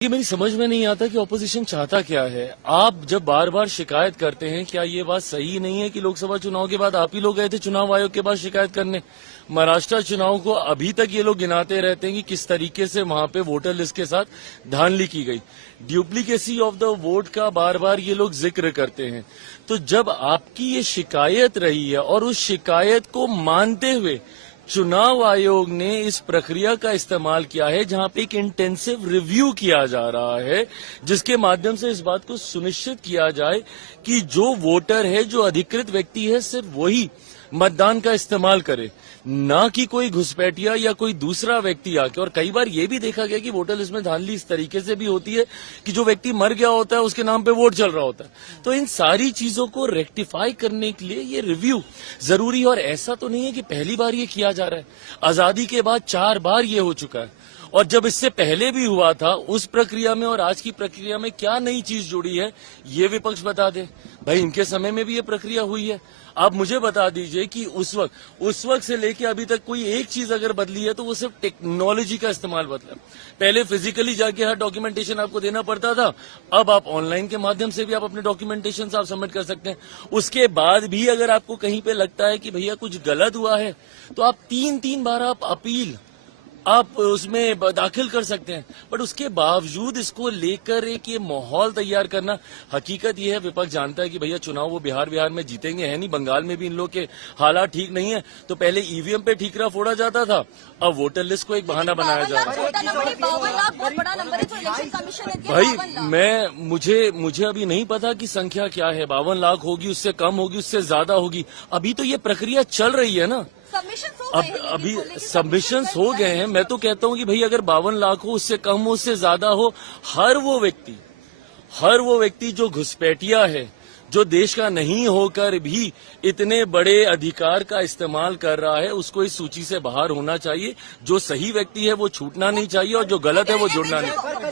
ये मेरी समझ में नहीं आता कि ऑपोजिशन चाहता क्या है। आप जब बार बार शिकायत करते हैं, क्या ये बात सही नहीं है कि लोकसभा चुनाव के बाद आप ही लोग गए थे चुनाव आयोग के पास शिकायत करने? महाराष्ट्र चुनाव को अभी तक ये लोग गिनाते रहते हैं कि किस तरीके से वहां पे वोटर लिस्ट के साथ धांधली की गई, ड्यूप्लीकेसी ऑफ द वोट का बार बार ये लोग जिक्र करते हैं। तो जब आपकी ये शिकायत रही है और उस शिकायत को मानते हुए चुनाव आयोग ने इस प्रक्रिया का इस्तेमाल किया है जहां पे एक इंटेंसिव रिव्यू किया जा रहा है, जिसके माध्यम से इस बात को सुनिश्चित किया जाए कि जो वोटर है, जो अधिकृत व्यक्ति है, सिर्फ वही मतदान का इस्तेमाल करे, ना कि कोई घुसपैठिया या कोई दूसरा व्यक्ति आके। और कई बार ये भी देखा गया कि वोटर लिस्ट में धांधली इस तरीके से भी होती है कि जो व्यक्ति मर गया होता है उसके नाम पे वोट चल रहा होता है। तो इन सारी चीजों को रेक्टिफाई करने के लिए ये रिव्यू जरूरी है। और ऐसा तो नहीं है कि पहली बार ये किया जा रहा है, आजादी के बाद 4 बार ये हो चुका है। और जब इससे पहले भी हुआ था, उस प्रक्रिया में और आज की प्रक्रिया में क्या नई चीज जुड़ी है, ये विपक्ष बता दे। भाई, इनके समय में भी ये प्रक्रिया हुई है। आप मुझे बता दीजिए कि उस वक्त से लेके अभी तक कोई एक चीज अगर बदली है तो वो सिर्फ टेक्नोलॉजी का इस्तेमाल बदला। पहले फिजिकली जाके हर डॉक्यूमेंटेशन आपको देना पड़ता था, अब आप ऑनलाइन के माध्यम से भी आप अपने डॉक्यूमेंटेशन आप सबमिट कर सकते हैं। उसके बाद भी अगर आपको कहीं पे लगता है कि भैया कुछ गलत हुआ है, तो आप 3 बार आप अपील आप उसमें दाखिल कर सकते हैं। बट उसके बावजूद इसको लेकर एक ये माहौल तैयार करना, हकीकत ये है विपक्ष जानता है कि भैया चुनाव वो बिहार में जीतेंगे है नहीं, बंगाल में भी इन लोग के हालात ठीक नहीं है। तो पहले ईवीएम पे ठीकरा फोड़ा जाता था, अब वोटर लिस्ट को एक बहाना बनाया जा रहा है। भाई, मुझे अभी नहीं पता कि संख्या क्या है, 52 लाख होगी, उससे कम होगी, उससे ज्यादा होगी। अभी तो ये प्रक्रिया चल रही है ना। अभी सबमिशंस हो गए हैं। मैं तो कहता हूं कि भाई अगर 52 लाख हो, उससे कम हो, उससे ज्यादा हो, हर वो व्यक्ति जो घुसपैठिया है, जो देश का नहीं होकर भी इतने बड़े अधिकार का इस्तेमाल कर रहा है, उसको इस सूची से बाहर होना चाहिए। जो सही व्यक्ति है वो छूटना नहीं चाहिए और जो गलत है वो जुड़ना नहीं।